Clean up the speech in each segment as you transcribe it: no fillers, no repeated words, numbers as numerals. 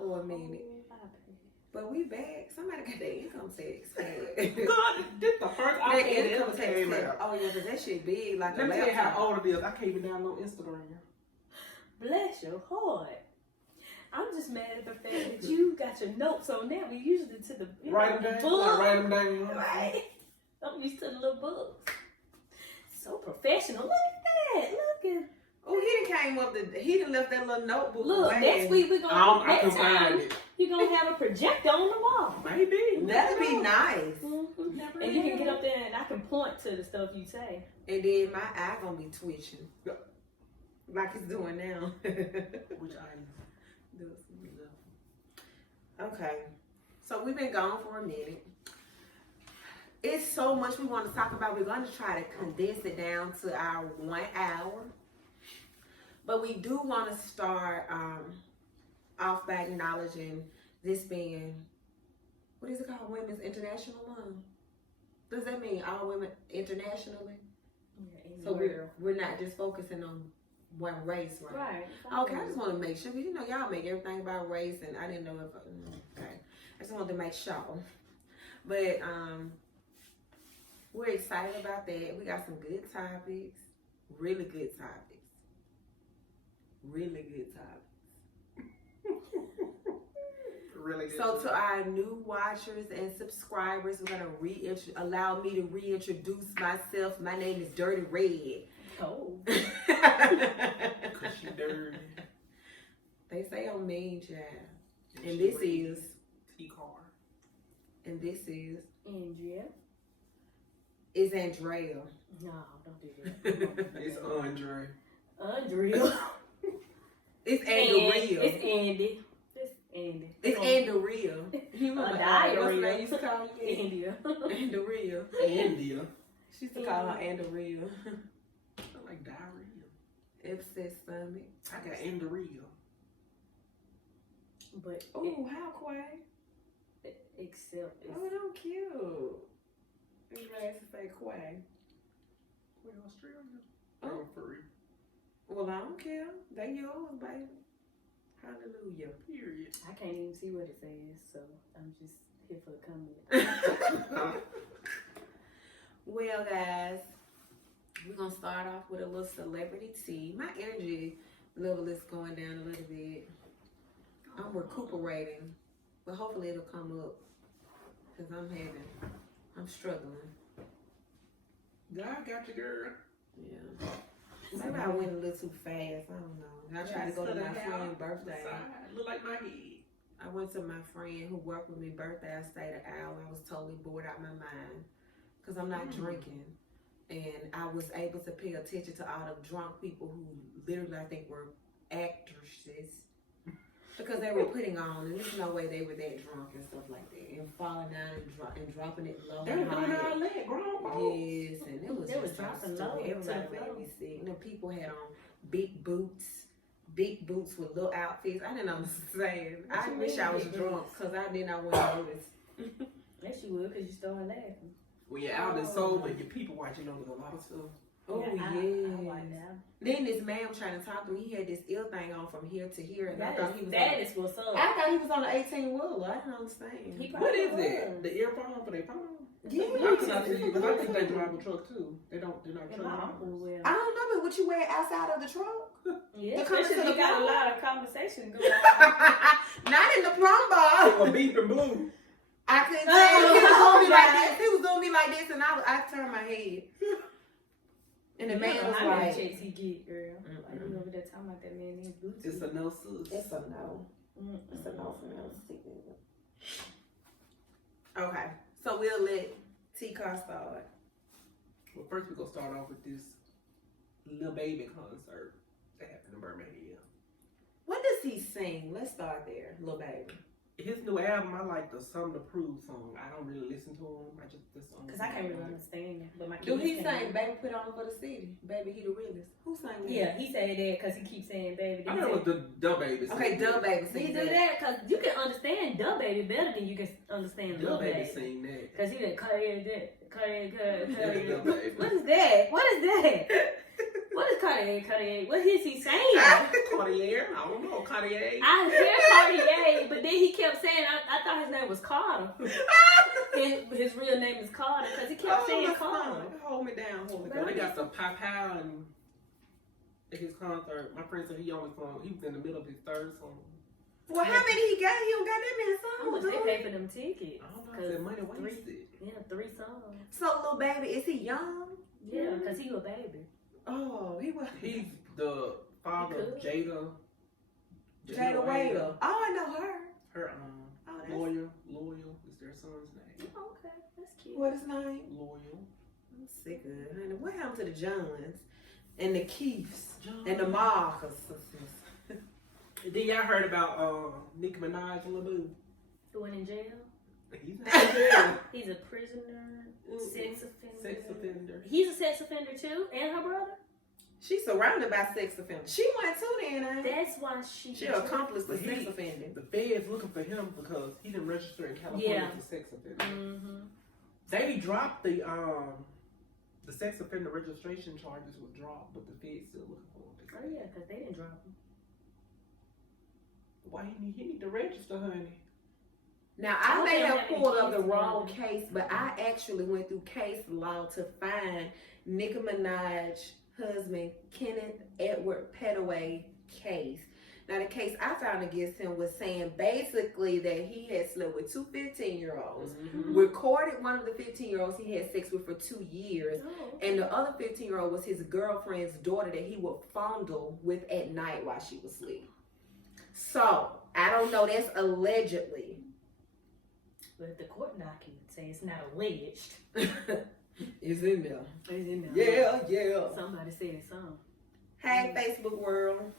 for a minute. But we back. Somebody got their income tax. God, this the first I That income tax. Oh yeah, because that shit big. Like let me tell you how old it is. I can't even download Instagram. Bless your heart. I'm just mad at the fact that you got your notes on there. We usually to the write them down. Write them down. Right. I'm used to the little books. So professional. Look at that. Look at. Oh, he done left that little notebook. Look, away. next week we're gonna. Next time it. you're gonna have a projector on the wall. Maybe. That'd be nice. Mm-hmm. And you can get up there and I can point to the stuff you say. And then my eye gonna be twitching, like it's doing now. Which eye? Okay, so we've been gone for a minute. It's so much we want to talk about. We're going to try to condense it down to our 1 hour. But we do want to start off by acknowledging this being, what is it called? Women's International Month. Does that mean all women internationally? Yeah, so we're not just focusing on one race, right? Right. Okay, I just want to make sure, because y'all make everything about race, and I didn't know if, okay. I just wanted to make sure. But we're excited about that. We got some good topics, really good topics. Really good topics. Really good. So to our new watchers and subscribers, we're going to allow me to reintroduce myself. My name is DirtyRed. Oh. Cause she dirty. They say I'm mean, child. And this is T.CARR. And this is Andrea. Is Andrea. No, don't do that. It's Andre. Andrea. It's Andrea. It's Andi. It's Andi. It's Andrea. You remember diarrhea. What's They used to call you? Andrea. Andrea. India. She used to call her Andrea. I like diarrhea. Upset stomach. I got Andrea. But oh, how quiet. Except it's oh, no, cute. You guys say quiet. We're in Australia. Oh, for real. Well, I don't care. They yours, baby. Hallelujah. Period. I can't even see what it says, so I'm just here for the comment. Well, guys, we're going to start off with a little celebrity tea. My energy level is going down a little bit. I'm recuperating, but hopefully it'll come up because I'm struggling. God got you, girl. Yeah. Maybe I went a little too fast. I don't know. I tried to go to my friend's birthday. Look like my head. I went to my friend who worked with me birthday. I stayed an hour. I was totally bored out of my mind because I'm not drinking. And I was able to pay attention to all the drunk people who literally I think were actresses because they were putting on, and there's no way they were that drunk and stuff like that, and falling down and dropping it low. They were doing all that, grown. Yes, and it was they was dropping low. Everybody made me sick. You know, people had on big boots with little outfits. I didn't understand. I wish I was drunk because I did not want to notice. Yes, you would because you started laughing. When you're out and sober, your people watching on a lot of stuff. Oh, yeah. I like that. Then this man was trying to talk to me. He had this ear thing on from here to here, and I thought he was. That is what's up. I thought he was on the 18-wheeler. I didn't understand. What is it? The earphone for their phone? Yeah, Because I think they drive a truck too. They're not truck drivers. I don't know, but what you wear outside of the truck? Yeah, especially you got a lot of conversation going on. Not in the prom bar. It was beep and blue. I couldn't tell. He was doing me like this. He was doing me like this, and I turned my head. And the man was how like, many checks he get, girl? Like, you over there talking about that man in his boots. It's a no, sis. it's a no. It's a no for me. Okay, so we'll let TCarr start. Well, first we're going to start off with this Lil Baby concert that happened in Birmingham. What does he sing? Let's start there, Lil Baby. His new album, I like the Something to Prove song. I don't really listen to him. I just the song. Because I can't really understand it. But my Do kids he can. sing Baby Put On For The City? Baby, he the realest. Who sang that? Yeah, he said that because he keeps saying baby. I know it was the Dub Baby sing. Okay, Dub Baby He sings do that because you can understand Dub Baby better than you can understand Lil Dub Baby Baby. sing that. Because he done cut it, cut it. Dub Baby. What is that? What is that? What is Cartier? Cartier? What is he saying? Cartier? I don't know. Cartier? I hear Cartier, but then he kept saying, I thought his name was Carter. His real name is Carter because he kept saying Carter. Hold me down, hold me down. They got some pow and at his concert. My friend said he was in the middle of his third song. Well, how many he got? He don't got that many How much songs. they pay for them tickets? I don't know. That money wasted. Yeah, 3 songs. So, little baby, is he young? Yeah, because he a baby. Oh, He's the father of Jada Waiter. Oh, I know her. Her Loyal is their son's name. Oh, okay, that's cute. What his name? Loyal. I'm sick of it, honey. What happened to the Johns and the Keiths and the Marcus? Then y'all heard about Nicki Minaj and LaBoo? The one in jail? He's not in jail. He's a prisoner, sex offender. He's a sex offender too, and her brother? She's surrounded by sex offenders. She went too then, ain't she? That's why she accomplished the sex offending. The feds looking for him because he didn't register in California as a sex offender. Mm-hmm. They dropped the sex offender registration charges was dropped, but the feds still looking for him. Oh yeah, because they didn't drop him. Why he need to register, honey? Now, I may have pulled up the wrong case, but I actually went through case law to find Nicki Minaj's husband, Kenneth Edward Petaway case. Now, the case I found against him was saying basically that he had slept with 2 15-year-olds, recorded one of the 15-year-olds he had sex with for 2 years, and the other 15-year-old was his girlfriend's daughter that he would fondle with at night while she was asleep. So, I don't know, that's allegedly. But the court document says it's not alleged. It's in there. It's in there. Yeah. Somebody said something. Hey, Facebook world.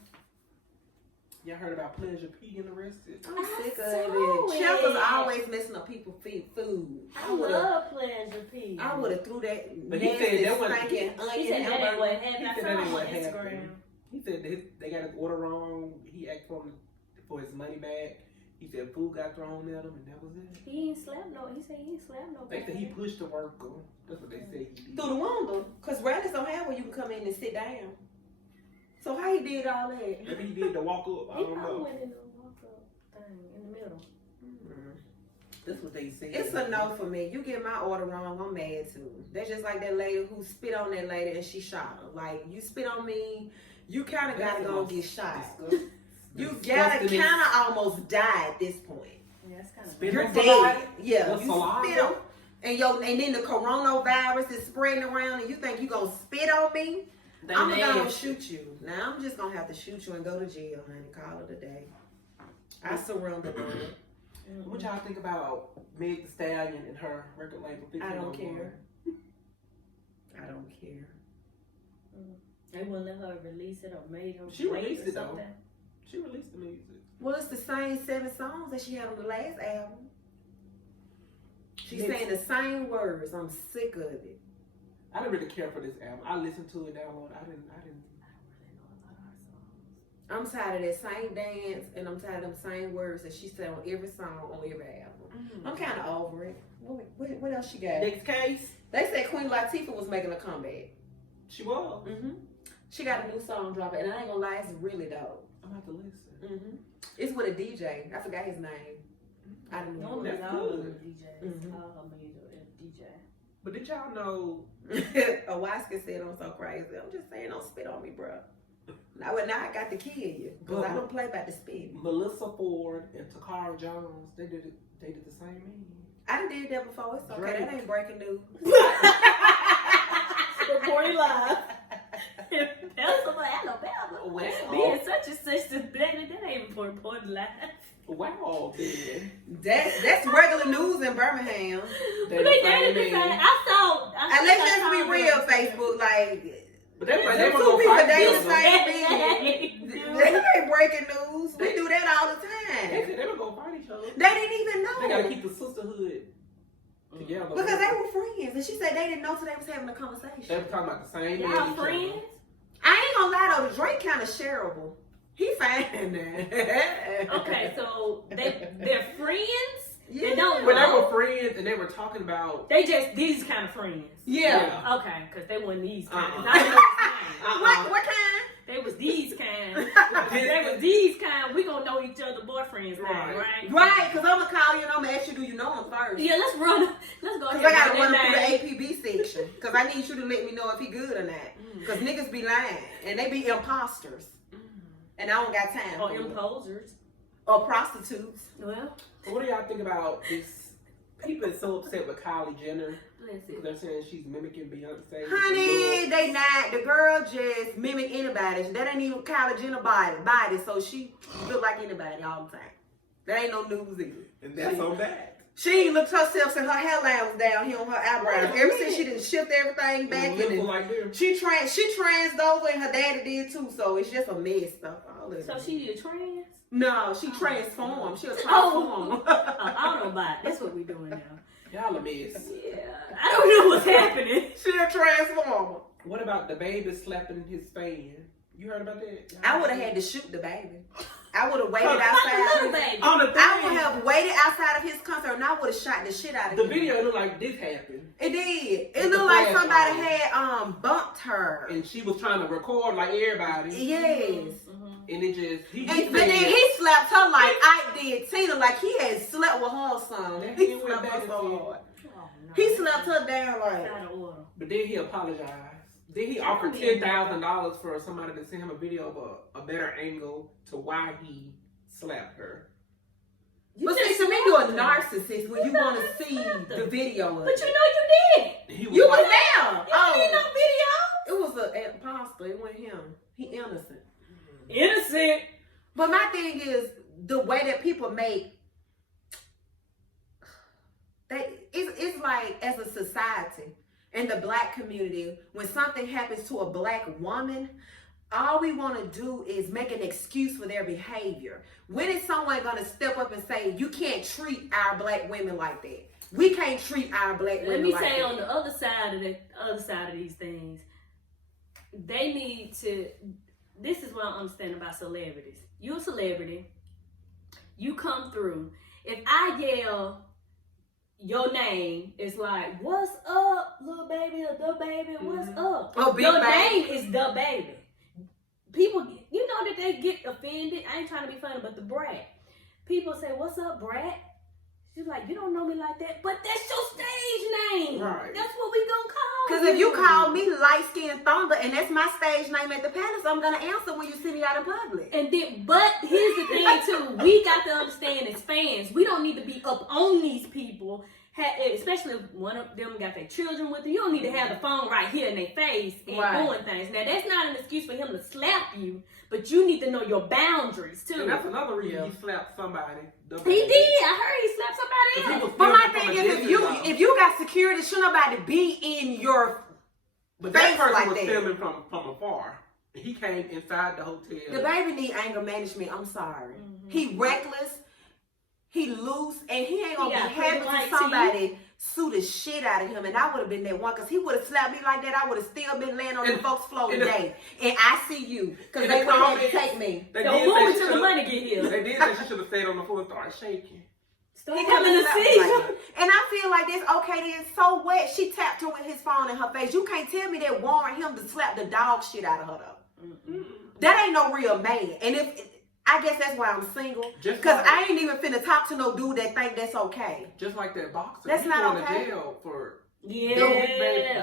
Y'all heard about Pleasure P getting arrested? I'm sick of it. Shelter's always messing up people's food. I love Pleasure P. I would have threw that but he said that wasn't. He said that ain't what happened. I saw him on Instagram. He said they got his order wrong. He asked for his money back. He said food got thrown at him, and that was it. He ain't slapped no. He said he ain't slapped no. They said he pushed the worker. That's what they said he did. Through the window, because rallies don't have where you can come in and sit down. So how he did all that? Maybe he did the walk up. I don't know. Went in the walk up thing in the middle. That's what they said. It's a no for me. You get my order wrong, I'm mad too. That's just like that lady who spit on that lady and she shot her. Like, you spit on me, you kind of gotta go and get shot. You gotta kind of almost die at this point. Yeah, that's kind of. You're dead. Yeah, you spit on, and then the coronavirus is spreading around, and you think you gonna spit on me? I'm gonna shoot you. Now I'm just gonna have to shoot you and go to jail, honey. Call it a day. I surrender. What y'all think about Meg Thee Stallion and her record label? I don't care. I don't care. They wouldn't let her release it or made her. She released it though. She released the music. Well, it's the same 7 songs that she had on the last album. She's saying the same words. I'm sick of it. I didn't really care for this album. I listened to it, download. I didn't really know a lot of her songs. I'm tired of that same dance, and I'm tired of them same words that she said on every song on every album. I'm kind of over it. What else she got? Next case. They said Queen Latifah was making a comeback. She was. She got a new song dropping, and I ain't gonna lie, it's really dope. I'm about to listen. It's with a DJ. I forgot his name. I don't know. That's good. DJs. DJ. But did y'all know? Awaska said I'm so crazy. I'm just saying, don't spit on me, bro. Now I got to kill you because I don't play about the spit. Melissa Ford and TCarr Jones, they did the same thing. I done did that before. It's okay. Drake. That ain't breaking news. Reporting live. Tell somebody Alabama. Wow. Being such and such to baby, that ain't reporting live. Wow, then. That's regular news in Birmingham. But they dated the same. I saw. And let's just be real, Facebook. Like, but they were two gonna people fight dating the together. same thing. That ain't breaking news. We do that all the time. They were gonna fight each other. They didn't even know. They gotta keep the sisterhood together. Because they were friends, and she said they didn't know till they was having a conversation. They were talking about the same. Y'all friends? I ain't gonna lie though, Drake kind of shareable. He fine now. Okay, so they're friends. Yeah. They don't. But they were friends, and they were talking about. They just these kind of friends. Yeah. Okay, because they weren't these kind. 'Cause I What kind? They was these kind. They was these kind. We gonna know each other boyfriends now, right? Right, because I'm gonna call you and I'm gonna ask you, do you know him first? Yeah, let's run. Let's go. Because I gotta run through the APB section. Because I need you to let me know if he good or not. Because niggas be lying and they be imposters, and I don't got time. Or imposers. Or prostitutes. Well, what do y'all think about this? People are so upset with Kylie Jenner. listen. They're saying she's mimicking Beyonce. Honey, they not. The girl just mimic anybody. That ain't even Kylie Jenner body, so she look like anybody all the time. That ain't no news either. And that's so bad. She ain't looked herself since her hairline was down here on her eyebrows. Ever since she didn't shift everything back in. Like She transed over and her daddy did too, so it's just a mess stuff. So she a trans? No, she transformed. She a transformer. Autobot. That's what we doing now. Y'all a mess. Yeah. I don't know what's happening. She a transformer. What about the baby slapping his fan? You heard about that? I would have had to shoot the baby. I would have waited outside. On the thing. I would have waited outside of his concert and I would have shot the shit out of the him. video looked like this happened. It did. It looked like somebody had bumped her. And she was trying to record like everybody. Yes. And it just But then he slapped her like Ike did Tina, like he had slept with her or something. He slapped her so hard. He slapped her down like. But then he apologized. Then he offered $10,000 for somebody to send him a video of a better angle to why he slapped her. But see, to me, you're a narcissist when you want to see the video of But it. you know you did. You was there. You didn't know video. It was an imposter. It wasn't him. He innocent. Innocent. But my thing is the way that people make. It's like as a society. In the black community, when something happens to a black woman, all we want to do is make an excuse for their behavior. When is someone going to step up and say, you can't treat our black women like that? We can't treat our black women like that. Let me say on the other side of these things, they need to, this is what I understand about celebrities. You're a celebrity. You come through. If I yell, your name is like, what's up, little baby, or the baby, what's up? Oh, big your baby. name is the baby. People, you know that they get offended. I ain't trying to be funny, but the brat. People say, what's up, brat? She's like, you don't know me like that, but that's your stage name. Right. That's what we gonna call Because if you call me light skinned thunder and that's my stage name at the palace, I'm gonna answer when you see me out in public. And then, but here's the thing too, we got to understand as fans, we don't need to be up on these people, especially if one of them got their children with them. You don't need to have the phone right here in their face and doing things. Now that's not an excuse for him to slap you, but you need to know your boundaries too. And that's another reason he slapped somebody. He did. I heard he slapped somebody else. But my thing is, if you got security, should nobody be in your But that person like was that. filming from afar. He came inside the hotel. The baby need anger management. I'm sorry. He reckless. He loose, and he ain't gonna be happy for somebody sue the shit out of him. And I would have been that one, because he would have slapped me like that. I would have still been laying on the folks' floor today. And I see you, because they would have to take me. Don't move until the money get here. They did say she should have stayed on the floor and started shaking. He coming to see you. And I feel like this, okay, then, so what? She tapped her with his phone in her face. You can't tell me that warrant him to slap the dog shit out of her, though. That ain't no real man. And I guess that's why I'm single. Because I ain't even finna talk to no dude that think that's okay. Just like that boxer. That's not going okay. to jail for... Yeah.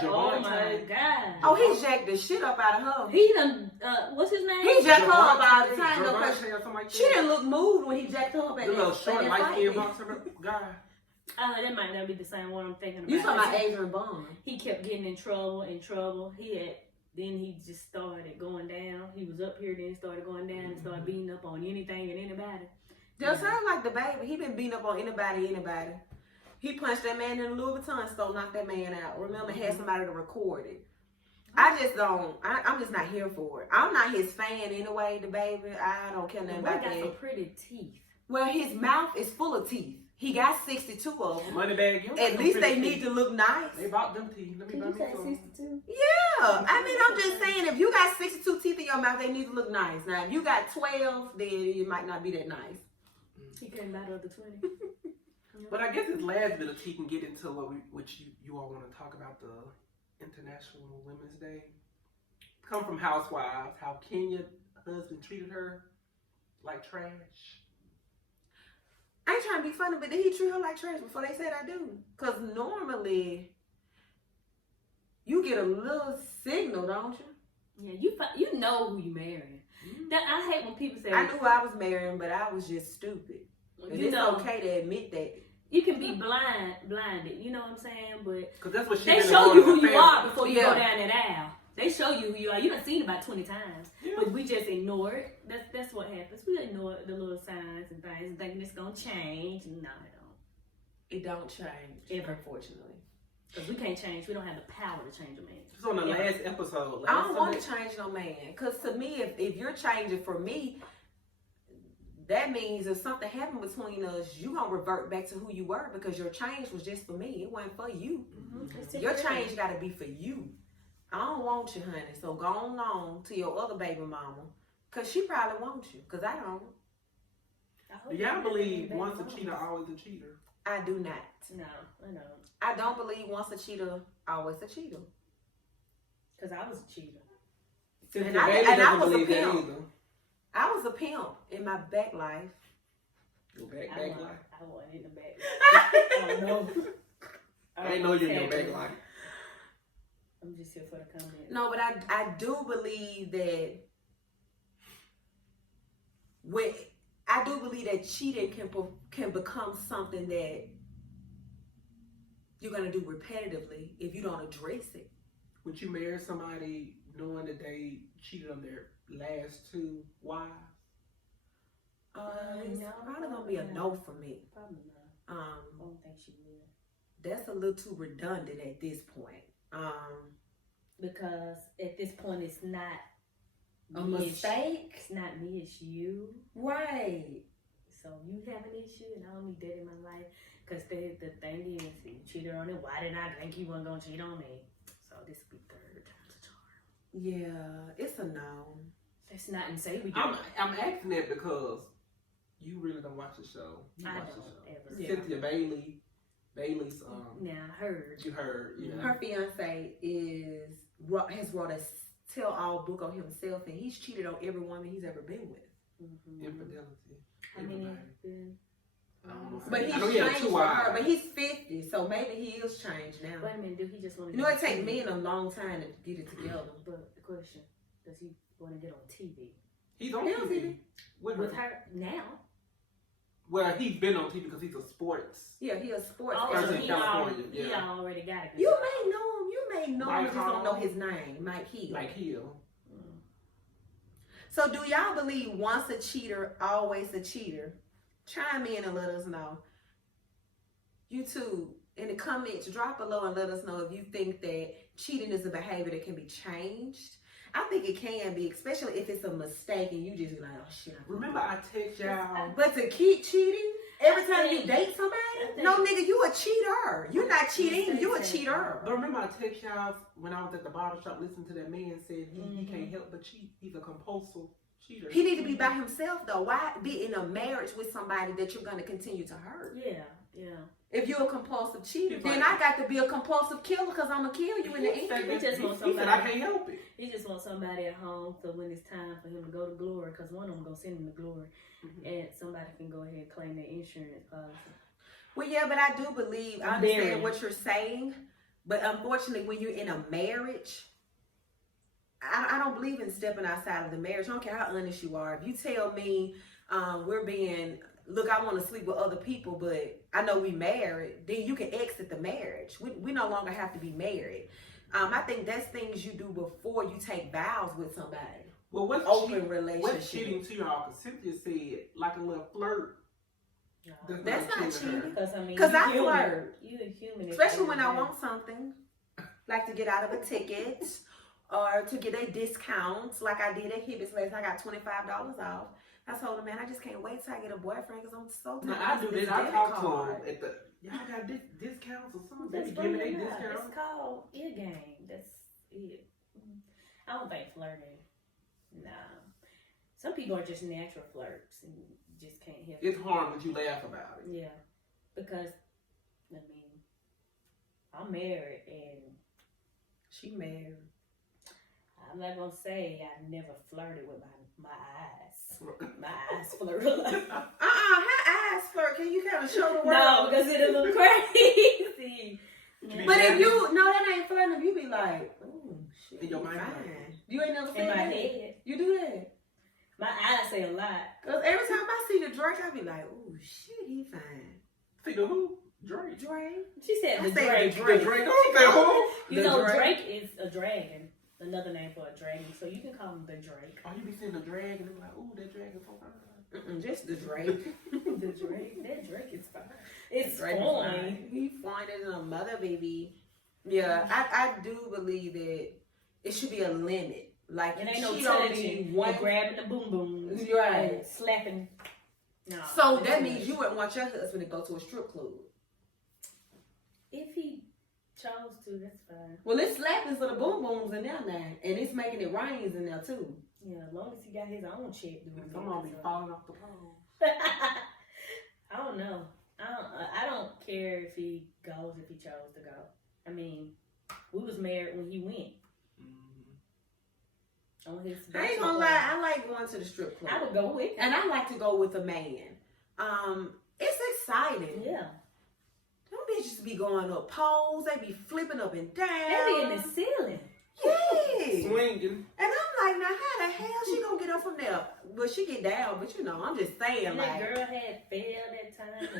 Oh my God. Oh, he jacked the shit up out of her. He done, what's his name? He jacked her up all the time. Though, like she didn't look moved when he jacked her up at the little short, light-skinned boxer guy. That might not be the same one I'm thinking about. You talking about Adrian Bond. He kept getting in trouble. Then he just started going down. He was up here, then he started going down and started beating up on anything and anybody. Just sound like the baby. He been beating up on anybody. He punched that man in the Louis Vuitton store, knocked that man out. Remember, had somebody to record it. I just don't. I'm just not here for it. I'm not his fan anyway. The baby, I don't care nothing about that. He got some pretty teeth. Well, his mouth is full of teeth. He got 62 of them. Money bag. At least they need to look nice. They bought them teeth. Let me Did you say 62? Yeah. I mean, I'm just saying, if you got 62 teeth in your mouth, they need to look nice. Now, if you got 12, then it might not be that nice. He couldn't buy the other 20. But I guess this last bit of tea can get into what you all want to talk about, the International Women's Day. come from Housewives, how Kenya's husband treated her like trash. I ain't trying to be funny, but did he treat her like trash before they said I do? Because normally, you get a little signal, don't you? Yeah, you know who you marrying. That I hate when people say I knew I was marrying, but I was just stupid. And it's okay to admit that. You can be blinded, you know what I'm saying? But because that's what they show you who you are before you go down that aisle. They show you who you are. You done seen it about 20 times, but we just ignore it. That's what happens. We ignore the little signs and things and thinking it's gonna change. No, it don't. It don't change, unfortunately. Because we can't change. We don't have the power to change a man. Just on the last episode. I don't want to change no man. Because to me, if you're changing for me, that means if something happened between us, you going to revert back to who you were because your change was just for me. It wasn't for you. Mm-hmm. Your change got to be for you. I don't want you, honey. So go on to your other baby mama. Because she probably wants you. Because I don't. Do y'all believe once a cheater, always a cheater? I do not. No, I don't. I don't believe once a cheater, always a cheater. Because I was a cheater. And I was a pimp. I was a pimp in my back life. Your back life? I wasn't in the back life. Oh, no. I didn't know you were in your back life. I'm just here for the comment. No, but I do believe that cheating can become something that you're gonna do repetitively if you don't address it. Would you marry somebody knowing that they cheated on their last 2 wives? It's probably gonna be a no for me. Probably not. I don't think she will. That's a little too redundant at this point. Because at this point, it's not a mistake. It's not me, it's you. Right. So you have an issue, and I don't need that in my life. Because the thing is, you cheated on it. Why did I think you weren't going to cheat on me? So this will be 3rd time's a charm. Yeah, it's a no. It's not insane. I'm asking that because you really don't watch the show. I don't ever. Cynthia Bailey's Now I heard. You heard, yeah. Her fiance has wrote a tell-all book on himself, and he's cheated on every woman he's ever been with. Mm-hmm. Infidelity. How many have been? I don't know. But he's changed for her. But he's 50, so maybe he is changed now. Wait a minute, do he just want to? You know, it takes men a long time to get it together. But the question: does he want to get on TV? He's on TV with her now. Well, he's been on TV because he's a sports. Yeah, he's a sports person in California. He already got it. You may know him. You may know him. Just don't know his name. Mike Hill. So do y'all believe once a cheater, always a cheater? Chime in and let us know. YouTube, in the comments, drop below and let us know if you think that cheating is a behavior that can be changed. I think it can be, especially if it's a mistake and you just be like, oh shit. Remember I text y'all. But to keep cheating every time you date somebody? No, nigga, you a cheater. You're not cheating, you a cheater. But remember I text y'all when I was at the barbershop listening to that man said he can't help but cheat. He's a compulsive cheater. He need to be by himself though. Why be in a marriage with somebody that you're going to continue to hurt? Yeah. If you're a compulsive cheater, then I got to be a compulsive killer because I'm going to kill you in the end. He just wants somebody. He said, I can't help it. He just wants somebody at home so when it's time for him to go to glory, because one of them going to send him to glory, and somebody can go ahead and claim their insurance policy. Well, yeah, but I do believe, I understand what you're saying, but unfortunately, when you're in a marriage, I don't believe in stepping outside of the marriage. I don't care how honest you are. If you tell me look, I want to sleep with other people, but I know we married, then you can exit the marriage. We no longer have to be married. I think that's things you do before you take vows with somebody. Well, what's open relationship? What's cheating to y'all? Because Cynthia said, like a little flirt. No. That's not cheating. Because I flirt. You're human. Especially when I want something. Like to get out of a ticket or to get a discount. Like I did at Hibbett's last. I got $25 off. I told him, man, I just can't wait till I get a boyfriend because I'm so tired. No, I do this. I talk to him at the, y'all got discounts or something. That's giving a discount. It's called ear game. That's it. I don't think flirting. Nah. Some people are just natural flirts and just can't help it. It's harm that you laugh about it. Yeah. Because, I mean, I'm married and she married. I I'm not gonna say I never flirted with my eyes. My eyes flirt a lot. Her eyes flirt. Can you kind of show the world? No, because it'll look crazy. But if you no, that ain't flirting. If you be like, oh shit, in your mind, fine. You ain't never In said my that. head. You do that. My eyes say a lot. Cause every time I see the Drake, I be like, oh shit, he fine. See the who? Drake. Drake. She said I the said Drake. the Drake. The Drake. Okay, who? You The know, Drake. Drake is a dragon. Another name for a dragon. So you can call him the Drake. Oh, you be seeing the dragon and be like, ooh, that dragon so fine. Just the Drake. The Drake. That Drake is fine. It's Drake is fine. He fine as a mother, baby. Yeah, I do believe that it should be a limit. Like It ain't no she don't touching need and one. grabbing the boom boom. Right. And slapping. No. So that's that too means much. you wouldn't want your husband to go to a strip club. If he chose to, that's fine. Well, it's slapping for the boom booms in there now, and it's making it rains in there too. Yeah, as long as he got his own check doing it. Some of them be falling off the pole. I don't know. I don't care if he goes, if he chose to go. I mean, we was married when he went. On his I ain't gonna lie, I like going to the strip club. I would go with him. And I like to go with a man. It's exciting. Yeah. Them bitches be going up poles, they be flipping up and down. They be in the ceiling. Yeah. Swinging. And I'm like, now how the hell she gonna get up from there? Well, she get down, but you know, I'm just saying, And like. that girl had failed that time.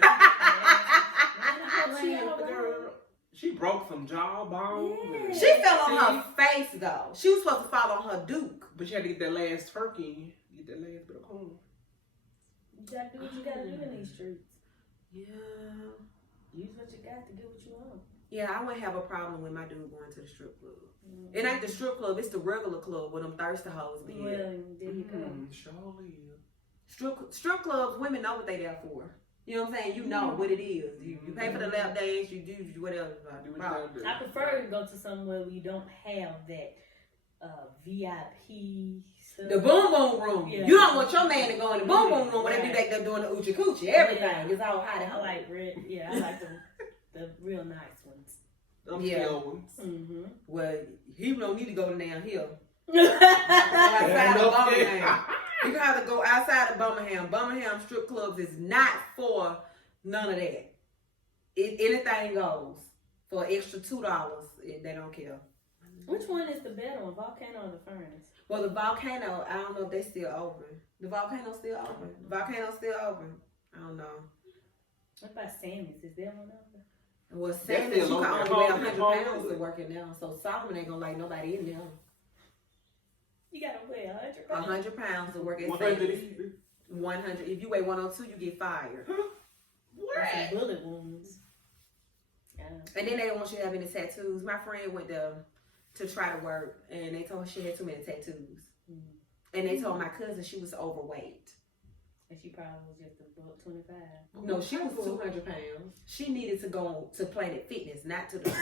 She broke some jawbones. Yeah. She fell on her face though. She was supposed to fall on her duke. But you had to get that last turkey. Get that last bit of corn. You gotta do what you gotta do in these streets. Yeah. Use what you got to get what you want. Yeah, I wouldn't have a problem with my dude going to the strip club. It ain't the strip club, it's the regular club where them thirsty hoes be. Well, there you go. Surely. Strip clubs, women know what they there for. You know what I'm saying? You know what it is. You pay for the lap dance, you do whatever. Do what you gotta do. I prefer to go to somewhere where you don't have that VIP stuff. The boom boom room. Yeah. You don't want your man to go in the boom boom room when they be back there doing the oochie coochie. Everything is all hot and I hot. like red. Yeah, I like the real nice ones. Them Yeah. pale ones. Mm-hmm. Well, he don't need to go downhill. yeah, Outside of Birmingham. You gotta go outside of Birmingham. Birmingham strip clubs is not for none of that. Anything goes. For an extra $2, they don't care. Which one is the better one, Volcano or the Furnace? Well, the Volcano, I don't know if they still open. The Volcano's still open. The Volcano's still open. I don't know. What about Sammy's? Is there one open? Well, They're Sammy's, you still can open. only weigh Home- 100 home- pounds to work in there. So Solomon ain't gonna like nobody in there. You gotta weigh 100 pounds. 100 pounds to work at 100 Sammy's. even. 100. If you weigh 102, you get fired. Or some bullet wounds. Yeah. And then they don't want you to have any tattoos. My friend went there to try to work, and they told her she had too many tattoos. Mm-hmm. And they told my cousin she was overweight. And she probably was just a buck 25. No, she was 200 pounds. She needed to go to Planet Fitness, not to the gym.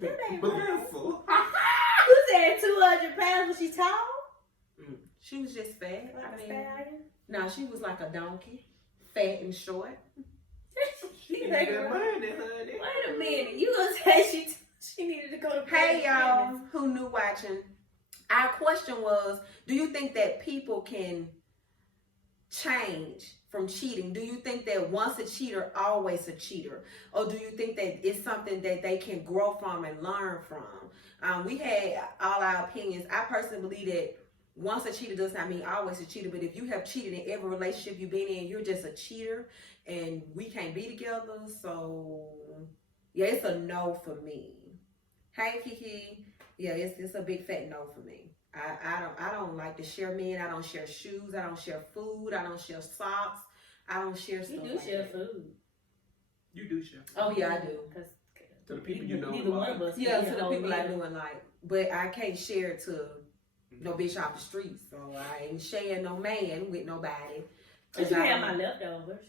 That ain't right. Beautiful. You said 200 pounds, was she tall? She was just fat. Like I a mean, stallion? no, she was like a donkey, fat and short. She Like, got that money, honey. wait a minute. You gonna say she needed to go to Hey Planet y'all, Fitness? who new watching? Our question was, do you think that people can change from cheating? Do you think that once a cheater, always a cheater? Or do you think that it's something that they can grow from and learn from? We had all our opinions. I personally believe that once a cheater does not mean always a cheater, but if you have cheated in every relationship you've been in, you're just a cheater and we can't be together. So yeah, it's a no for me. Hey Kiki, yeah, it's a big fat no for me. I don't like to share men. I don't share shoes. I don't share food. I don't share socks. I don't share stuff. You do like share that. food. You do shit. Oh yeah, I do. Cause To the people you know. neither one of us. Yeah, can to eat a the whole people I meal. know and like, but I can't share it to no bitch off the street. So I ain't sharing no man with nobody. But you have my leftovers.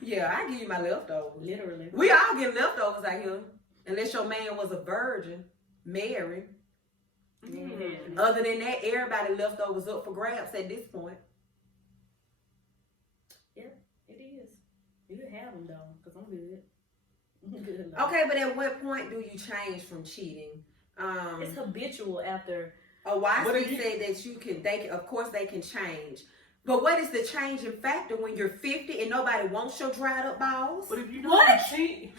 Yeah, I give you my leftovers. Literally. We all get leftovers out here, unless your man was a virgin, married. Mm-hmm. Other than that, everybody leftovers up for grabs at this point. Yeah, it is. You can have them though, cause I'm good. I'm good. Okay, but at what point do you change from cheating? It's habitual after. A wise man said that of course they can change. But what is the changing factor when you're 50 and nobody wants your dried up balls? But if you know What happened?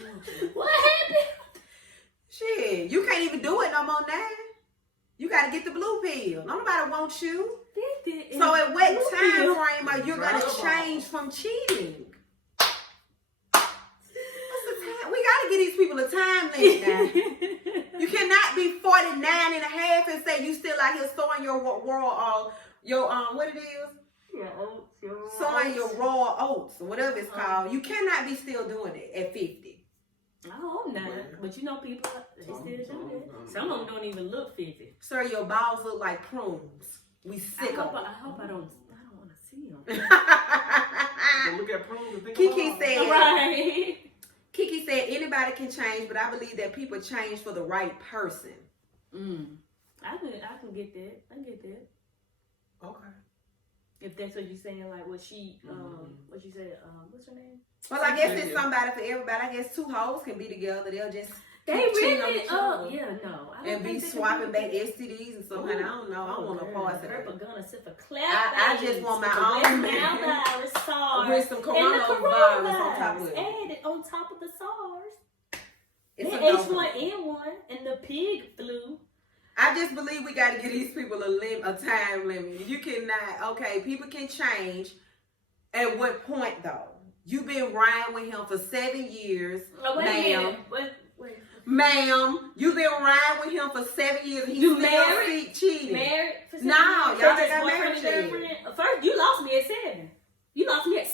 Shit, you can't even do it no more now. You got to get the blue pill. Nobody wants you. 50. So at what time frame are you going to change from cheating? What's the time? We got to give these people a time limit now. You cannot be 49 and a half and say you still out here storing your what it is? Sowing your raw oats or whatever it's called. You cannot be still doing it at 50. I hope not. But you know, people, they still do that. Some of them don't even look 50. Sir, your balls look like prunes. We sick of them. I hope I don't want to see them. Look at prunes and think Kiki said, right. Kiki said anybody can change, but I believe that people change for the right person. I can get that. I get that. Okay. If that's what you're saying, like what she said, what's her name? Well, I guess it's somebody for everybody. I guess two hoes can be together. They'll just they really, and be swapping back STDs and stuff. And I don't know. I don't want no parts of that. I just want my own virus SARS with some coronavirus on top of it. Added on top of the SARS. It's the H1N1 and the pig flu. I just believe we got to give these people a time limit. You cannot. Okay, people can change. At what point though? You've been riding with him for 7 years, ma'am. Ma'am, you've been riding with him for 7 years and he's still cheating. Married for 7 years? No, y'all ain't got married yet. First, you lost me at 7. You lost me at...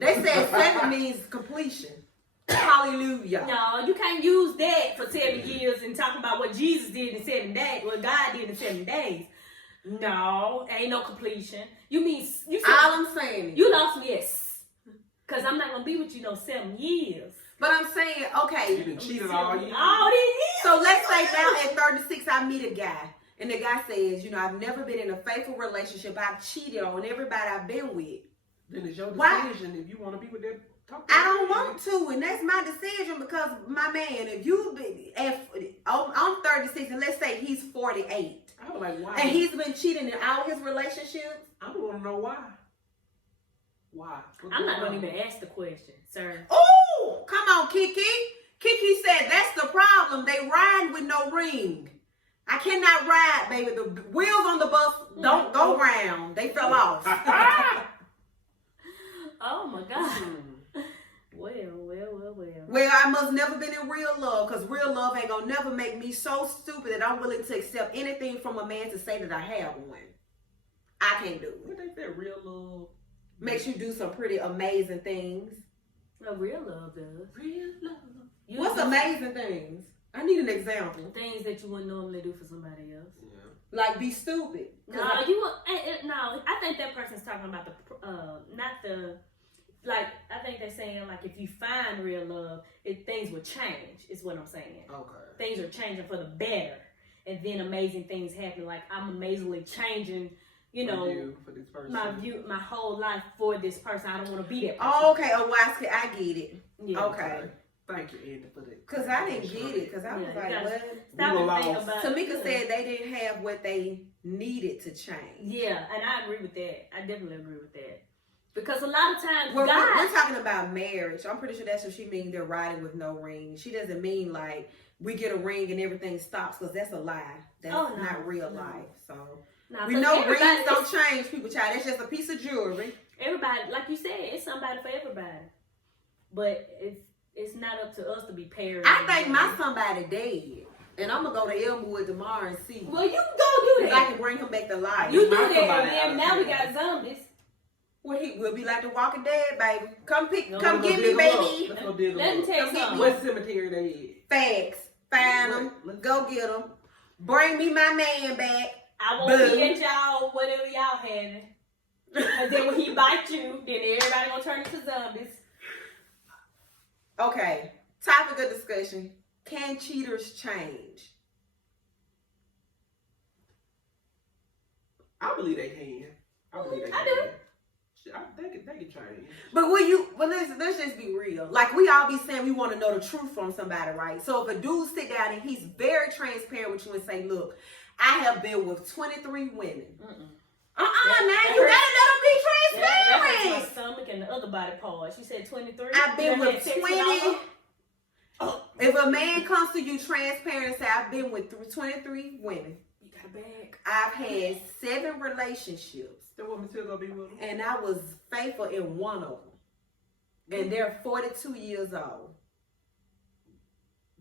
They said 7 means completion. Hallelujah. No, you can't use that for 7 years and talk about what Jesus did in 7 days, what God did in 7 days. No, ain't no completion. You said, all I'm saying is you lost me at... Because I'm not going to be with you 7 years. But I'm saying, okay. You done cheated all year. All these years. So let's say now at 36, I meet a guy. And the guy says, I've never been in a faithful relationship. I've cheated on everybody I've been with. Then it's your decision if you want to be with them. I don't want to, and that's my decision because, my man, if I'm 36 and let's say he's 48. I was like, why? And he's been cheating in all his relationships. I don't want to know why. Why? I'm not going to even ask the question, sir. Oh, come on, Kiki. Kiki said that's the problem. They ride with no ring. I cannot ride, baby. The wheels on the bus don't go round. They fell off. Oh, my God. Well. Well, I must never been in real love because real love ain't going to never make me so stupid that I'm willing to accept anything from a man to say that I have one. I can't do it. What they say real love? Makes you do some pretty amazing things. Well, real love does. Real love. What's amazing things? I need an example. Things that you wouldn't normally do for somebody else. Yeah. Like be stupid. No, I think that person's talking about I think they're saying like if you find real love, things will change, is what I'm saying. Okay. Things are changing for the better. And then amazing things happen. Like I'm amazingly changing, for this person. my whole life for this person. I don't want to be that person. Oh, okay. Oh, I get it. Yeah. Okay. Thank you, Andi, for that. Because I didn't get it. Because I was like, what? Tamika said they didn't have what they needed to change. Yeah, and I agree with that. I definitely agree with that. Because a lot of times, we're talking about marriage. I'm pretty sure that's what she means. They're riding with no ring. She doesn't mean like we get a ring and everything stops, because that's a lie. That's not real life. So we know rings don't change people, child. That's just a piece of jewelry. Everybody, like you said, it's somebody for everybody. But it's not up to us to be paired. I think my somebody dead. And I'm going to go to Elmwood tomorrow and see. Well, you can go do that. I can bring him back to life. You do that, and then now we got zombies. Well, he will be like the Walking Dead, baby. Come get me, baby. Let me tell you something. What cemetery they is? Facts. Find them. Go get them. Bring me my man back. I won't be at y'all, whatever y'all having. And then when he bites you, then everybody gonna turn into zombies. Okay. Topic of discussion. Can cheaters change? I believe they can. I believe they can. I do. They can change. But let's just be real. Like, we all be saying we want to know the truth from somebody, right? So if a dude sit down and he's very transparent with you and say, look, I have been with 23 women. Man, you gotta let them be transparent. That hurts my stomach and the other body parts. You said 23? I've been with 20. If a man comes to you transparent and say, I've been with 23 women. You got a bag. I've had 7 relationships. That woman still gonna be with him. And I was faithful in one of them. And they're 42 years old.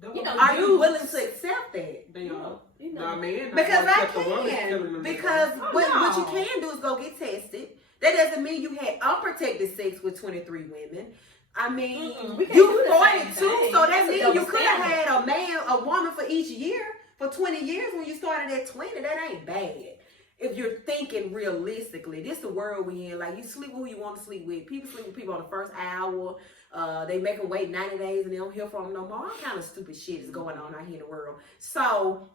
Are you willing to accept that? They are. Because I can. Because what you can do is go get tested. That doesn't mean you had unprotected sex with 23 women. I mean, you 42, so that means you could have had a woman for each year for 20 years when you started at 20. That ain't bad. If you're thinking realistically, this is the world we in. Like, you sleep with who you want to sleep with. People sleep with people on the first hour. They make them wait 90 days and they don't hear from them no more. All kind of stupid shit is going on out here in the world. So,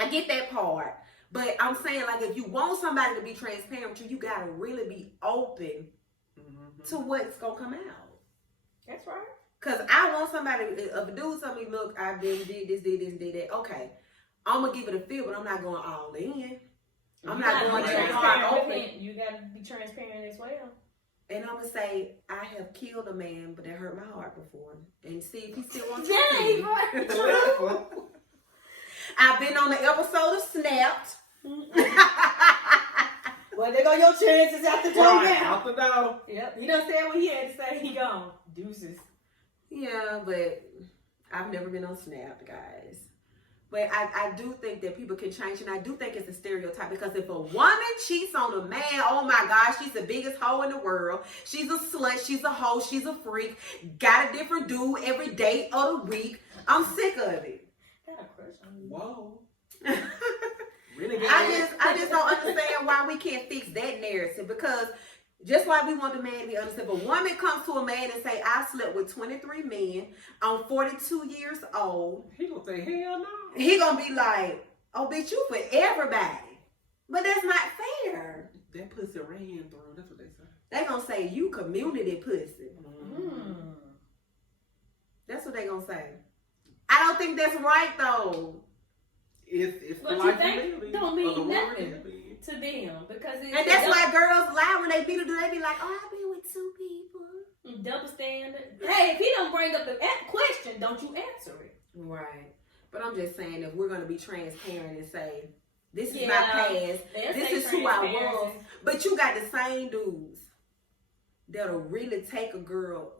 I get that part. But I'm saying, like, if you want somebody to be transparent with you, you got to really be open to what's going to come out. That's right. Because I want somebody, if a dude tell me, look, I've been did this, did that. Okay, I'm going to give it a feel, but I'm not going all in. I'm not going to hard open. You got to be transparent as well. And I'm going to say, I have killed a man, but that hurt my heart before. And see if he still wants to see me. I've been on the episode of Snapped. Well, there go your chances out the door now. Out the door. Yep. He done said what he had to say. He gone. Deuces. Yeah, but I've never been on Snapped, guys. But I do think that people can change, and I do think it's a stereotype, because if a woman cheats on a man, oh my gosh, she's the biggest hoe in the world. She's a slut, she's a hoe, she's a freak, got a different dude every day of the week. I'm sick of it. Got a crush on you. Whoa. Really I just don't understand why we can't fix that narrative, because just like we want the man to be honest, if a woman comes to a man and say, I slept with 23 men, I'm 42 years old. He gonna say, hell no. He gonna be like, oh, bitch, you for everybody. But that's not fair. That pussy ran through. That's what they say. They gonna say, you community pussy. That's what they gonna say. I don't think that's right, though. It's but the you life think don't mean nothing to them, because and that's why girls lie when they beat them. They be like, oh, I've been with 2 people. Double standard. Hey, if he don't bring up the question, don't you answer it? Right. But I'm just saying, if we're gonna be transparent and say, this is my past, this is who I was, but you got the same dudes that'll really take a girl.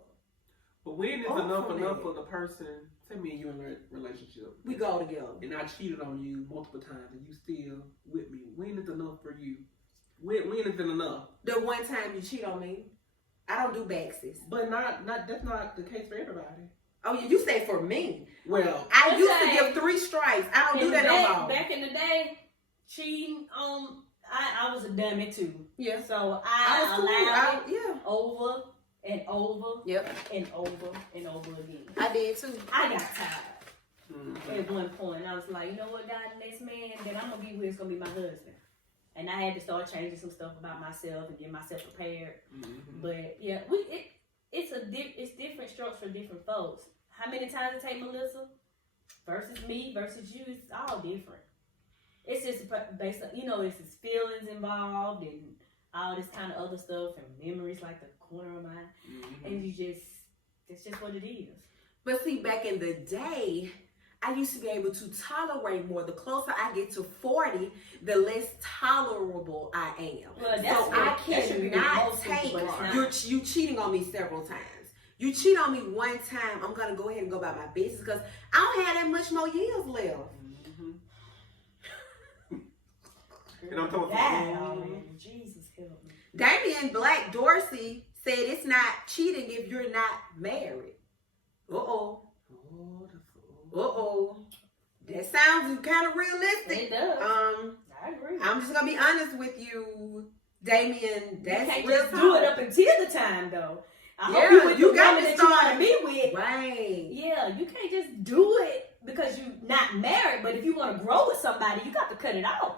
But when is enough for the person? Say me and you in a relationship. We go together. And I cheated on you multiple times and you still with me. When is enough for you? When is it enough? The one time you cheat on me, I don't do backsies. But that's not the case for everybody. Oh, you say for me. Well, I used to give 3 strikes. I don't do that no more. Back in the day, cheating on, I was a dummy too. Yeah. So I allowed it over and over and over and over again. I did too. I got tired at one point. I was like, you know what, God, the next man that I'm gonna be with is gonna be my husband. And I had to start changing some stuff about myself and get myself prepared. But yeah, it's different strokes for different folks. How many times it take Melissa versus me versus you? It's all different. It's just based on, it's his feelings involved and all this kind of other stuff and memories like the corner of mine. And it's just what it is. But see, back in the day, I used to be able to tolerate more. The closer I get to 40, the less tolerable I am. Well, so I cannot take you cheating on me several times. You cheat on me one time, I'm gonna go ahead and go about my business because I don't have that much more years left. And I'm talking about Jesus help me. Damian Black Dorsey said it's not cheating if you're not married. That sounds kind of realistic. It does. I agree. I'm just gonna be honest with you, Damian. That's you can't real just talk. do it up until the time though. I hope you with the got woman to that you want to be with. Right. Yeah, you can't just do it because you're not married. But if you want to grow with somebody, you got to cut it off.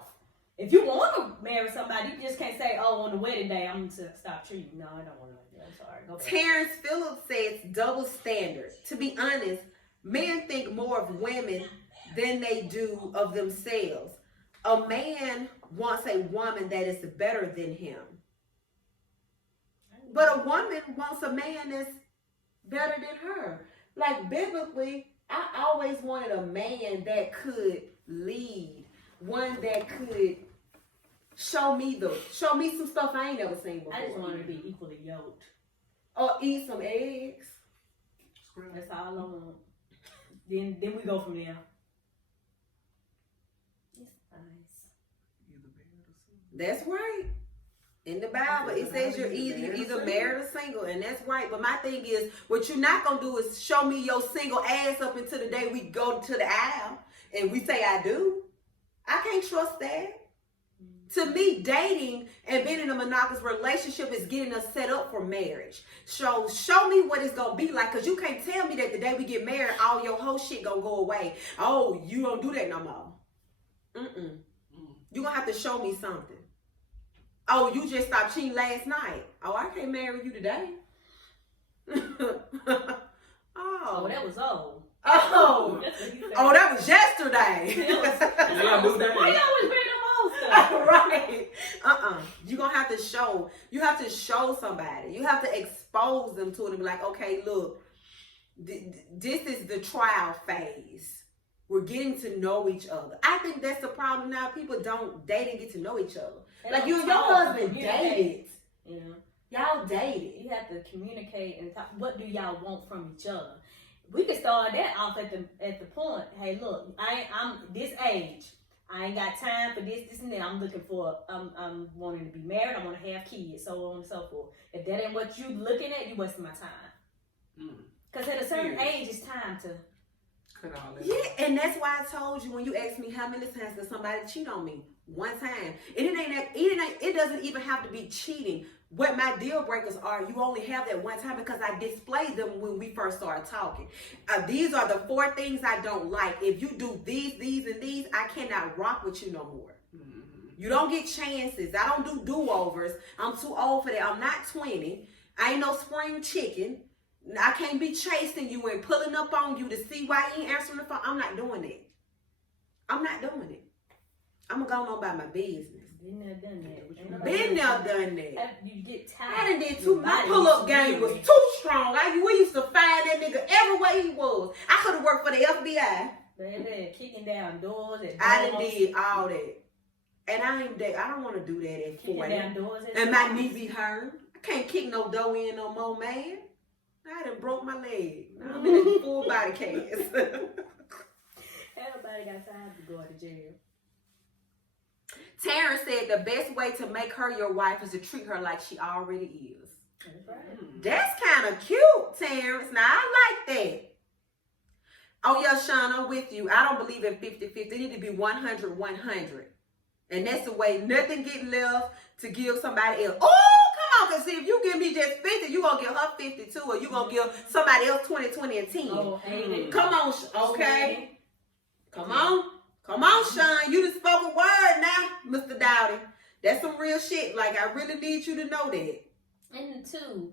If you want to marry somebody, you just can't say, "Oh, on the wedding day, I'm gonna stop treating you." No, I don't want to like that. I'm sorry. Go back. Terrence Phillips says double standards. To be honest, men think more of women than they do of themselves. A man wants a woman that is better than him. But a woman wants a man that's better than her. Like biblically, I always wanted a man that could lead. One that could show me some stuff I ain't never seen before. I just wanted to be equally yoked. Or eat some eggs. That's all I want. Then we go from there. It's nice. That's right. In the Bible, it says you're either married or single, and that's right. But my thing is, what you're not gonna do is show me your single ass up until the day we go to the aisle and we say I do. I can't trust that. To me, dating and being in a monogamous relationship is getting us set up for marriage. So show me what it's gonna be like, because you can't tell me that the day we get married, all your whole shit gonna go away. Oh, you don't do that no more. You're gonna have to show me something. Oh, you just stopped cheating last night. Oh, I can't marry you today. Oh, that was old. Oh, that was yesterday. Why y'all always bring them old stuff? Right. You're gonna have to show. You have to show somebody. You have to expose them to it and be like, okay, look, this is the trial phase. We're getting to know each other. I think that's the problem now. People don't date and get to know each other. Like you and your husband dated. You know, y'all dated. You have to communicate and talk. What do y'all want from each other? We can start that off at the point. Hey, look, I'm this age. I ain't got time for this, and that. I'm looking for. I'm wanting to be married. I want to have kids, so on and so forth. If that ain't what you looking at, you wasting my time. Because at a certain age, it's time to. Yeah, and that's why I told you when you asked me how many times did somebody cheat on me. One time. And it doesn't even have to be cheating. What my deal breakers are, you only have that one time because I displayed them when we first started talking. These are the 4 things I don't like. If you do these, and these, I cannot rock with you no more. You don't get chances. I don't do do-overs. I'm too old for that. I'm not 20. I ain't no spring chicken. I can't be chasing you and pulling up on you to see why you ain't answering the phone. I'm not doing it. I'm not doing it. I'm going on by my business. Been there, done that. Been there, done that. You get tired. I done did too. My pull-up game was too strong. We used to find that nigga everywhere he was. I could have worked for the FBI. Baby, kicking down doors. I done did all that. And I don't want to do that at 40. Down doors and my knee be hurt. I can't kick no door in no more, man. I done broke my leg. Now I'm in a full body cast. Everybody got time to go to jail. Terrence said the best way to make her your wife is to treat her like she already is. That's right. That's kind of cute, Terrence. Now, I like that. Oh, yeah, Sean, I'm with you. I don't believe in 50-50. It need to be 100-100. And that's the way nothing get left to give somebody else. Oh, come on, because see, if you give me just 50, you're going to give her 52, or you're going to give somebody else 20, 20, and 10. Oh, come on, okay? Come on. Come on, Sean. You the spoken word now, Mr. Dowdy. That's some real shit. Like, I really need you to know that. And 2,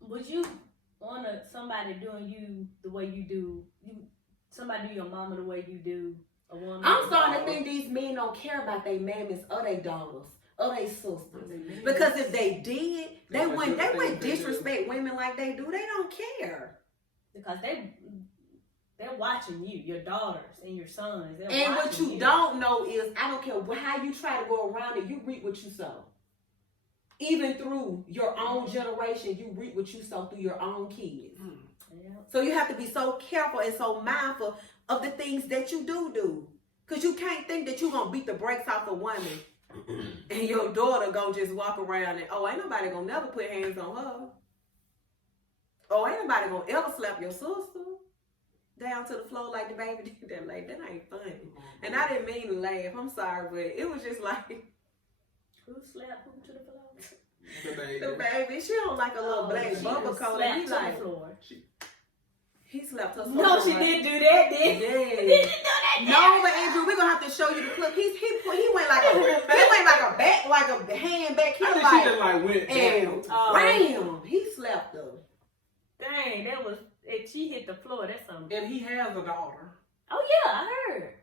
would you want somebody doing you the way you do, somebody do your mama the way you do a woman? I'm starting to think these men don't care about their mammies or their daughters or their sisters. Because if they did, they wouldn't disrespect women like they do. They don't care. Because they're watching you, your daughters and your sons. And what you don't know is, I don't care how you try to go around it, you reap what you sow. Even through your own generation, you reap what you sow through your own kids. Yeah. So you have to be so careful and so mindful of the things that you do. Because you can't think that you're going to beat the brakes off a woman and your daughter going to just walk around and, oh, ain't nobody going to never put hands on her. Oh, ain't nobody going to ever slap your sister down to the floor like the baby did that. Like, that ain't funny. And I didn't mean to laugh. I'm sorry, but it was just like, who slapped who to the floor? The baby. She don't like a little black bubble coat. And the floor. He slapped her. No, she didn't do that, did yeah. Didn't do that, No, but Andrew, we're gonna have to show you the clip. He went like a hand back here, I think like, she just like went and down. bam, he slapped her. Dang, that was. If she hit the floor, that's something. And he has a daughter. Oh yeah, I heard.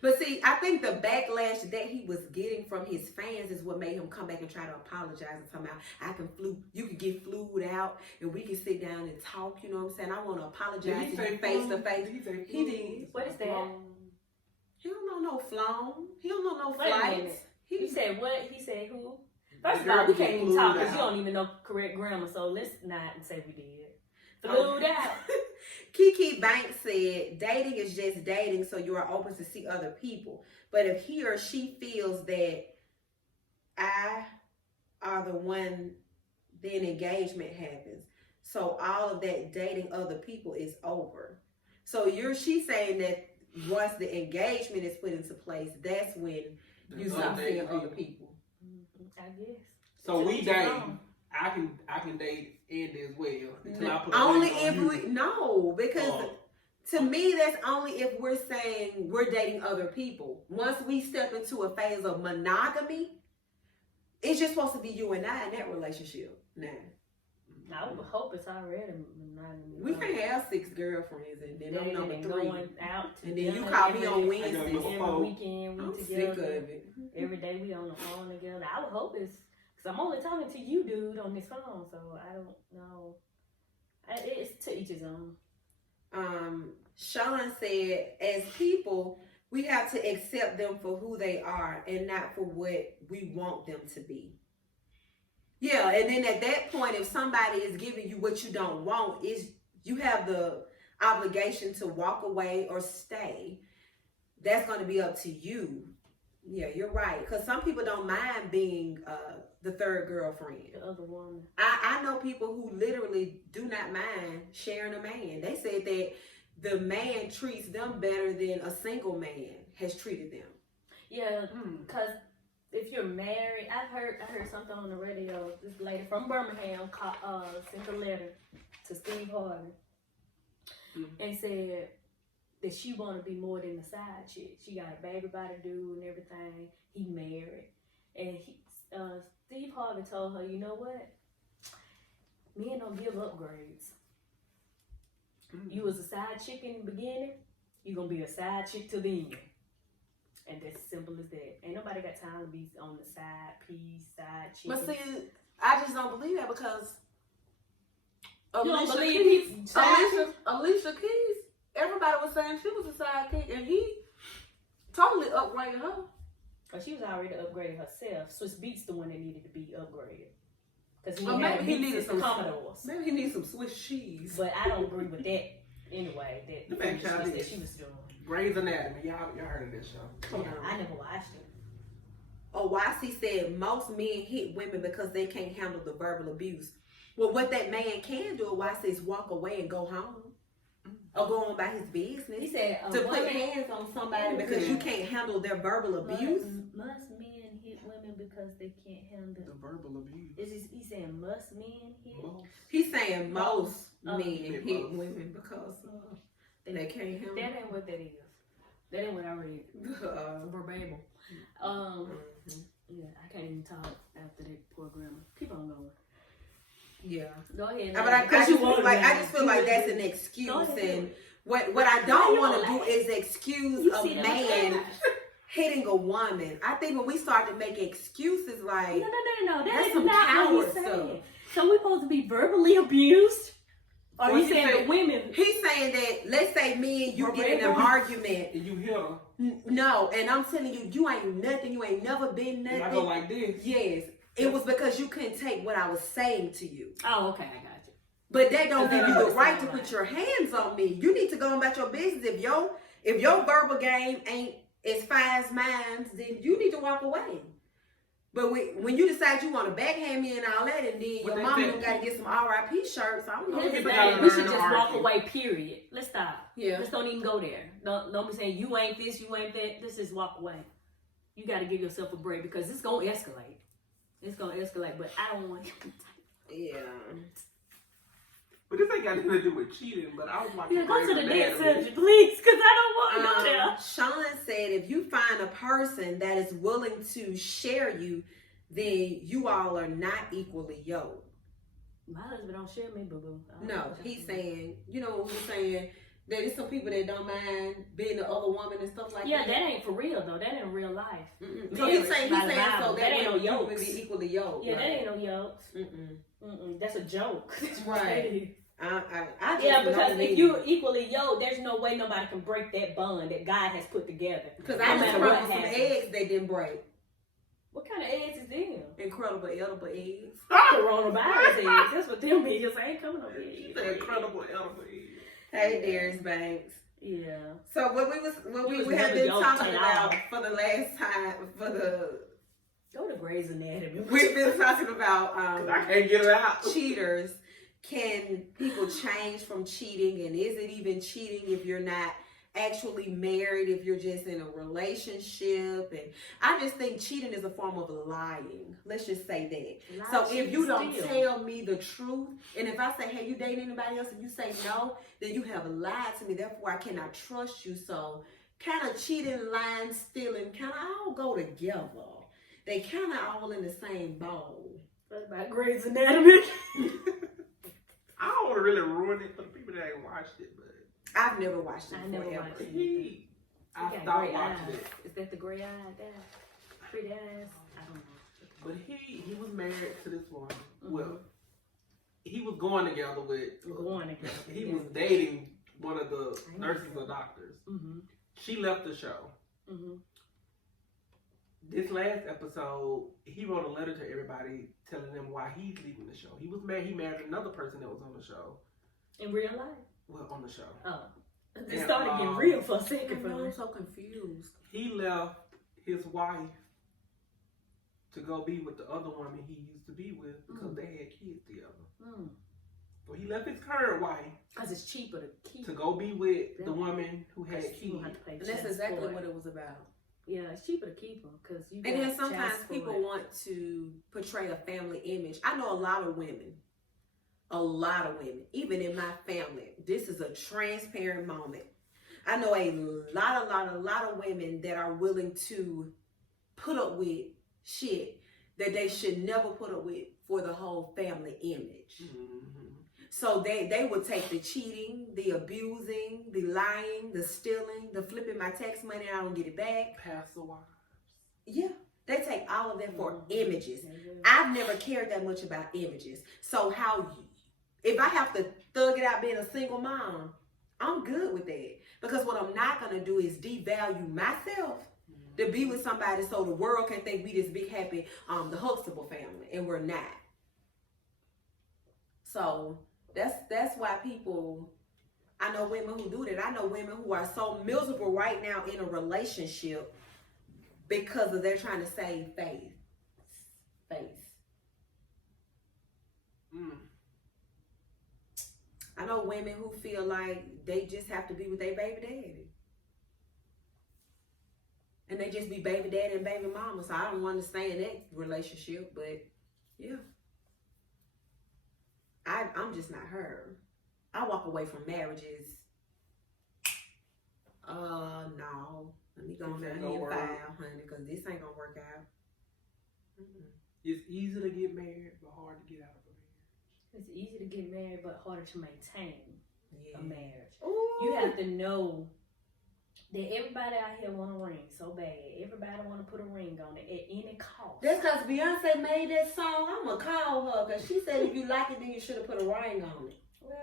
But see, I think the backlash that he was getting from his fans is what made him come back and try to apologize and come out. You can get flued out and we can sit down and talk, you know what I'm saying? I want to apologize to you face to face. He did. What is that? He don't know no flown. He don't know no Wait a flights. minute. He said what? He said who? First of all, we can't even talk because you don't even know correct grammar, so let's not say we did. Flued out. Kiki Banks said, dating is just dating, so you are open to see other people. But if he or she feels that I are the one, then engagement happens. So all of that dating other people is over. So she's saying that once the engagement is put into place, that's when you stop seeing other people. I guess. So we date. I can date Andi as well. Until I put only if because to me that's only if we're saying we're dating other people. Once we step into a phase of monogamy, it's just supposed to be you and I in that relationship now. I would hope it's already monogamy. We can't have 6 girlfriends and then I'm number 3. Going out and then you call me on Wednesdays. Every weekend I'm together. sick of it. Every day we on the phone together. I would hope it's because I'm only talking to you, dude, on this phone, so I don't know. It's to each his own. Sean said, as people, we have to accept them for who they are and not for what we want them to be. Yeah, and then at that point, if somebody is giving you what you don't want, you have the obligation to walk away or stay. That's going to be up to you. Yeah, you're right. Because some people don't mind being the third girlfriend. The other woman. I know people who literally do not mind sharing a man. They said that the man treats them better than a single man has treated them. Yeah, because if you're married, I heard something on the radio. This lady from Birmingham sent a letter to Steve Harvey and said that she want to be more than a side chick. She got a baby by the dude and everything. He married. And Steve Harvey told her, you know what? Men don't give upgrades. You was a side chick in the beginning, you're going to be a side chick to the end. And that's simple as that. Ain't nobody got time to be on the side piece, side chick. But see, I just don't believe that because Alicia Keys, everybody was saying she was a sidekick, and he totally upgraded her. But she was already upgraded herself. Swiss Beats the one that needed to be upgraded. Because maybe he needed some Commodores. Maybe he needs some Swiss cheese. But I don't agree with that anyway. That she was doing. Grey's Anatomy. Y'all heard of this show? Yeah, I never watched it. YC said most men hit women because they can't handle the verbal abuse. Well, what that man can do, YC, is walk away and go home. Or go on by his business. He said to put hands on somebody because you can't handle their verbal abuse. Must men hit women because they can't handle the verbal abuse? He saying must men hit? He's saying most men hit women because they can't handle. That ain't what that is. That ain't what I read. Verbatim. Yeah, I can't even talk after that poor grandma. Keep on going. Yeah. Go ahead. But I just feel like that's an excuse, and what I don't want to do is excuse a man hitting a woman. I think when we start to make excuses like no, that's some coward stuff. So we're supposed to be verbally abused? Or you saying the women? He's saying that, let's say me and you get in an argument. And you hit her. No, and I'm telling you, you ain't nothing. You ain't never been nothing. I go like this. Yes. It was because you couldn't take what I was saying to you. Oh, okay, I got you. But that don't give you the right to put your hands on me. You need to go about your business. If your verbal game ain't as fine as mine, then you need to walk away. But when you decide you want to backhand me and all that, and then your mama got to get some RIP shirts, I don't know. We should just walk away, period. Let's stop. Yeah. Let's don't even go there. Don't be saying you ain't this, you ain't that. Let's just walk away. You got to give yourself a break because it's going to escalate. It's going to escalate, but I don't want you. Yeah. But this ain't got nothing to do with cheating. But I was watching. Yeah, go to the Grey's next Anatomy. subject, please, because I don't want to know there. Sean said if you find a person that is willing to share you, then you all are not equally yoked. My husband don't share me, boo-boo. No, he's saying, you know what he's saying, that there's some people that don't mind being the other woman and stuff like Yeah, that. that ain't for real, though. That ain't real life. So he's saying by so the Bible. that ain't no you yokes. would be equally yoked. Yeah, right? that ain't no yokes. That's a joke. Right. I just Yeah, because know if me. you're equally yoked, there's no way nobody can break that bond that God has put together. Because no I just matter brought what some happens. eggs they didn't break. What kind of eggs is them? Incredible edible eggs. Coronavirus eggs. That's what them is. I ain't coming over here. The incredible edible. Hey, Darius Banks. Yeah. So what we had been talking about for the last time Go to Grey's Anatomy. we've been talking about I can't get it out. cheaters. Can people change from cheating, and is it even cheating if you're not actually married, if you're just in a relationship? And I just think cheating is a form of lying. Let's just say that. So if you don't tell me the truth, and if I say, hey, you dating anybody else, and you say no, then you have lied to me. Therefore, I cannot trust you. So kind of cheating, lying, stealing, kind of all go together. They kind of all in the same bowl. What about Grey's Anatomy? I don't want to really ruin it for the people that ain't watched it, but I've never watched it I before, never ever. watched it. I got stopped gray watching eyes. it. Is that the gray eye there? Pretty eyes? I don't know. But he was married to this woman. Well, he was going together with. He was dating one of the nurses or doctors. She left the show. This last episode, he wrote a letter to everybody telling them why he's leaving the show. He was married. He married another person that was on the show. In real life? Well, on the show. Oh. It started getting real for a second for me. I'm so confused. He left his wife to go be with the other woman he used to be with because they had kids together. So he left his current wife because it's cheaper to keep to go be with the woman who had kids. And that's exactly what it was about. Yeah, it's cheaper to keep them because you. And then sometimes people want to portray a family image. I know a lot of women, even in my family. This is a transparent moment. I know a lot of women that are willing to put up with shit that they should never put up with for the whole family image. So they would take the cheating, the abusing, the lying, the stealing, the flipping my tax money, I don't get it back. Pastor wives. Yeah, they take all of that for images. I've never cared that much about images. So if I have to thug it out being a single mom, I'm good with that. Because what I'm not going to do is devalue myself to be with somebody so the world can think we this big, happy, the Huxtable family. And we're not. So that's why people, I know women who do that. I know women who are so miserable right now in a relationship because of they're trying to save face. I know women who feel like they just have to be with their baby daddy. And they just be baby daddy and baby mama. So I don't understand that relationship, but yeah. I'm just not her. I walk away from marriages. No. Let me go down here and file, honey, because this ain't gonna work out. It's easy to get married, but hard to get out of a marriage. It's easy to get married, but harder to maintain a marriage. Ooh. You have to know that everybody out here want a ring so bad. Everybody want to put a ring on it at any cost. That's because Beyonce made that song. I'm going to call her because she said if you like it, then you should have put a ring on it. Well,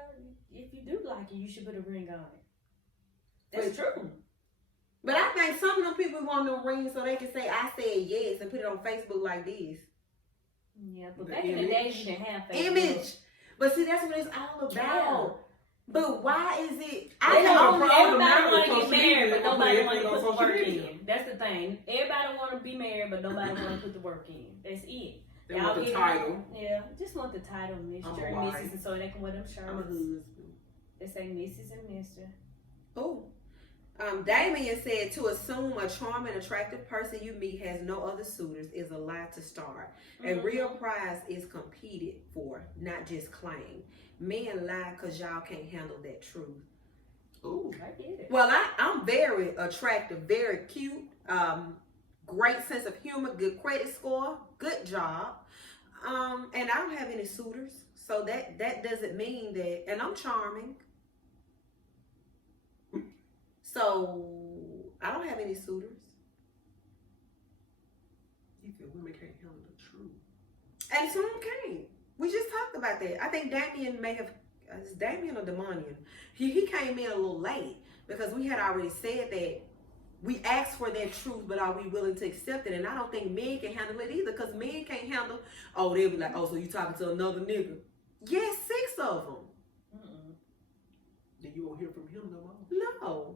if you do like it, you should put a ring on it. That's true. But I think some of them people want them rings so they can say, I said yes, and put it on Facebook like this. Yeah, but back in the days, you didn't have Facebook. Image. But see, that's what it's all about. Yeah. But why is it? Everybody want to get social married, media, but nobody want to on put the social work media. in. That's the thing. Everybody want to be married, but nobody want to put the work in. That's it. They want the title. Yeah, just want the title, Mr. and Mrs. And so they can wear them shirts. I'm a husband. They say Mrs. and Mr. Oh. Damien said to assume a charming, attractive person you meet has no other suitors is a lie to start. A real prize is competed for, not just claimed. Men lie because y'all can't handle that truth. Ooh, I get it. Well, I'm very attractive, very cute, great sense of humor, good credit score, good job, and I don't have any suitors. So that doesn't mean that, and I'm charming. So I don't have any suitors. You said women can't handle the truth. And some can't. We just talked about that. I think Damien may have, it's Damien or Demonian. He came in a little late because we had already said that we asked for that truth, but are we willing to accept it? And I don't think men can handle it either, because men can't handle, oh, they'll be like, oh, so you talking to another nigga. Yes, 6 of them. Then you won't hear from him no more. No.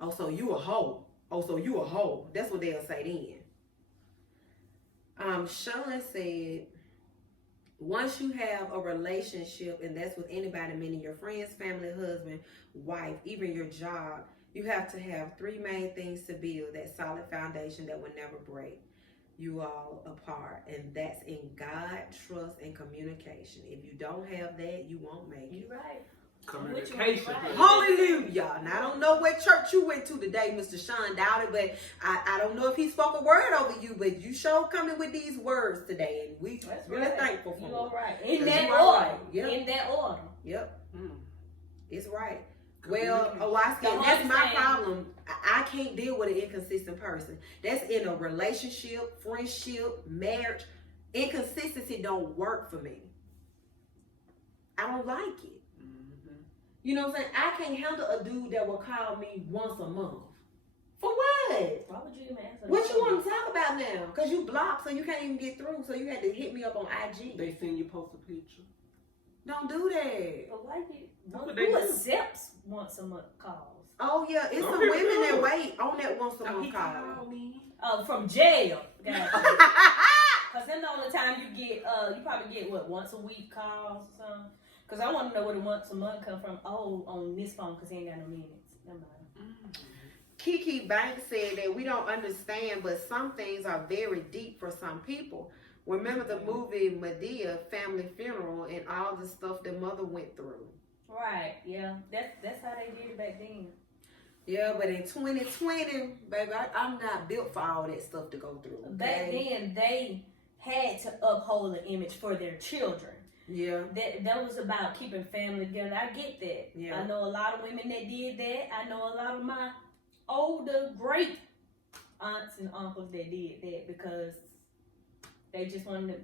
Oh, so you a hoe. Oh, so you a hoe. That's what they'll say then. Sean said, once you have a relationship, and that's with anybody, meaning your friends, family, husband, wife, even your job, you have to have 3 main things to build that solid foundation that will never break you all apart. And that's in God, trust, and communication. If you don't have that, you won't make it. You're right. Communication. Right. Hallelujah. Now, I don't know what church you went to today, Mr. Sean Dowdy, but I don't know if he spoke a word over you, but you sure coming with these words today, and we That's really right. thankful for you it. all right. In that you order. right. Yep. In that order. Yep. Mm. It's right. Well, Owaski, that's my problem. I can't deal with an inconsistent person. That's in a relationship, friendship, marriage. Inconsistency don't work for me. I don't like it. You know what I'm saying? I can't handle a dude that will call me once a month. For what? Why would you even answer What you want to talk about now? Because you blocked, so you can't even get through. So you had to hit me up on IG. They seen you post a picture. Don't do that. But why do What who they do? accepts once a month calls? Oh, yeah. It's Some some people women do. that wait on that once a Oh, month he call. called me. Oh, from jail. Gotcha. Cause then the only time you get, you probably get what, once a week calls or something. Cause I want to know where the once a month come from. Oh, on this phone, cause he ain't got no minutes. Never mind. Kiki Banks said that we don't understand, but some things are very deep for some people. Remember the movie Medea, Family Funeral, and all the stuff that mother went through. Right. Yeah. That's how they did it back then. Yeah, but in 2020, baby, I'm not built for all that stuff to go through. Okay? Back then, they had to uphold an image for their children. Yeah. That was about keeping family together. I get that. Yeah. I know a lot of women that did that. I know a lot of my older great aunts and uncles that did that because they just wanted to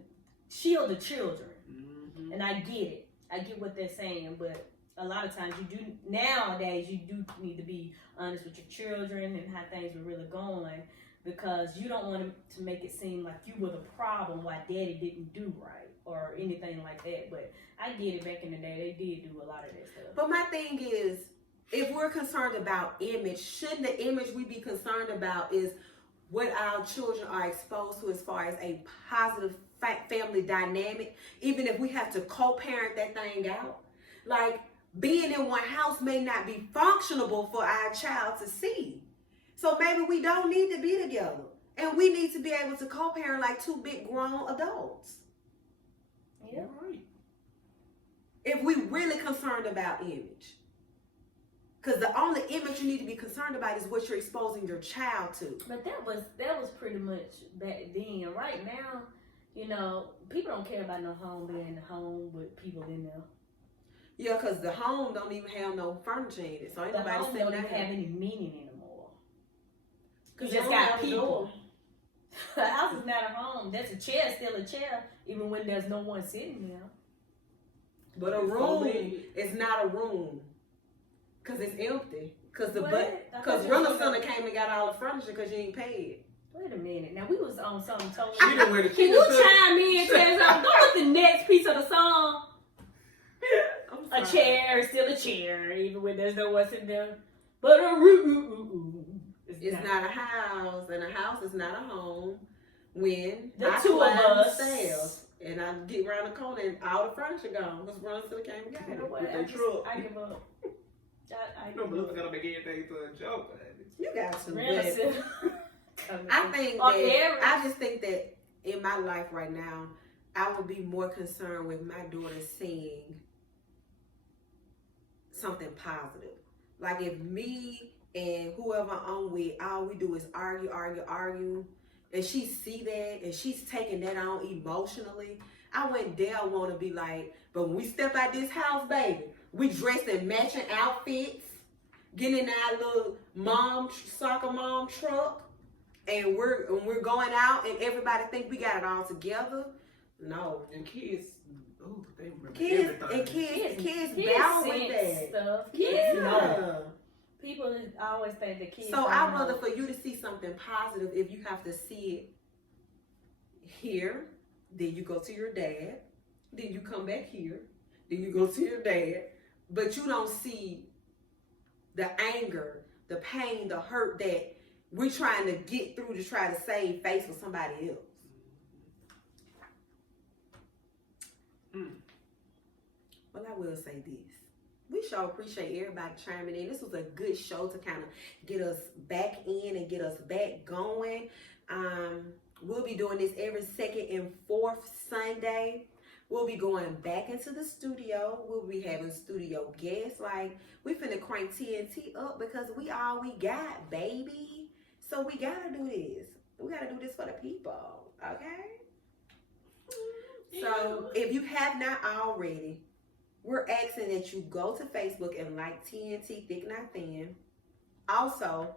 shield the children. Mm-hmm. And I get it. I get what they're saying, but a lot of times nowadays you do need to be honest with your children and how things are really going, because you don't want to make it seem like you were the problem why daddy didn't do right or anything like that. But I get it, back in the day they did do a lot of that stuff. But my thing is, if we're concerned about image, shouldn't the image we be concerned about is what our children are exposed to as far as a positive family dynamic, even if we have to co-parent that thing out? Like, being in one house may not be functionable for our child to see. So maybe we don't need to be together. And we need to be able to co-parent like 2 big grown adults. Yeah. Right. If we really concerned about image. Because the only image you need to be concerned about is what you're exposing your child to. But that was pretty much back then. Right now, you know, people don't care about no home being in the home with people in there. Yeah, because the home don't even have no furniture in it. So ain't The nobody home sitting don't down even have there. any meaning anymore. You You just don't got have a people. door. The house is not a home. That's a chair, still a chair, even when there's no one sitting there. But a It's so room big. is not a room. Because it's empty. Because What? Rental Center came and got all the furniture because you ain't paid. Wait a minute. Now we was on something totally. She done went to Can you Chicken chime in, Terizon? Go with the next piece of the song. I'm A sorry. chair is still a chair, even when there's no one sitting there. But a room. It's not a house, and a house is not a home. When The I two of climb the us. stairs and I get around the corner and all the furniture gone because Rental Center came and got You it. know what? With I their truck. give up. But look, I gotta make everything to a joke, baby. You got to. Relative. I just think that in my life right now, I would be more concerned with my daughter seeing something positive. Like if me and whoever I'm with, all we do is argue, and she see that and she's taking that on emotionally, I wouldn't dare want to be like, but when we step out this house, baby, we dressed in matching outfits, getting in our little soccer mom truck, and we're going out and everybody think we got it all together. No. And kids, they remember everything. Kids battle with that stuff. Kids know. know. People always think the kids. So I'd rather for you to see something positive if you have to see it here, then you go to your dad, then you come back here, then you go to your dad, but you don't see the anger, the pain, the hurt that we're trying to get through to try to save face for somebody else. Well, I will say this. We sure appreciate everybody chiming in. This was a good show to kind of get us back in and get us back going. We'll be doing this every second and fourth Sunday. We'll be going back into the studio. We'll be having studio guests. Like, we finna crank T.N.T up because we all we got, baby. So we gotta do this. We gotta do this for the people, okay? So if you have not already, we're asking that you go to Facebook and like T.N.T Thick Not Thin. Also,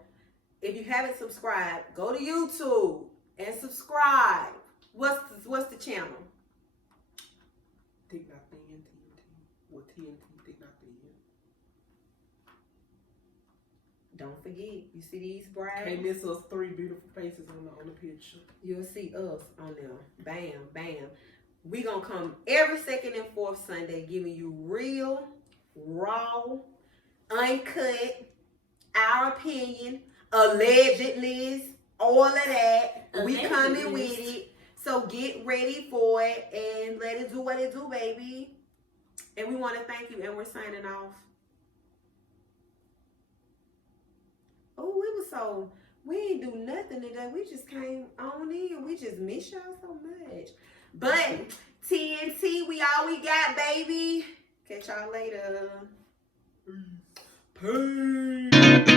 if you haven't subscribed, go to YouTube and subscribe. What's the channel? Thick Not Thin, T.N.T. Or T.N.T Thick Not Thin. Don't forget, you see these braids? Can't miss us 3 beautiful faces on the picture. You'll see us on there. Bam, bam. We gonna come every second and fourth Sunday giving you real, raw, uncut, our opinion, allegedly, all of that. We coming with it. So get ready for it and let it do what it do, baby. And we want to thank you, and we're signing off. Oh, we ain't do nothing today. We just came on in. We just miss y'all so much. But T.N.T, we all we got, baby. Catch y'all later. Peace.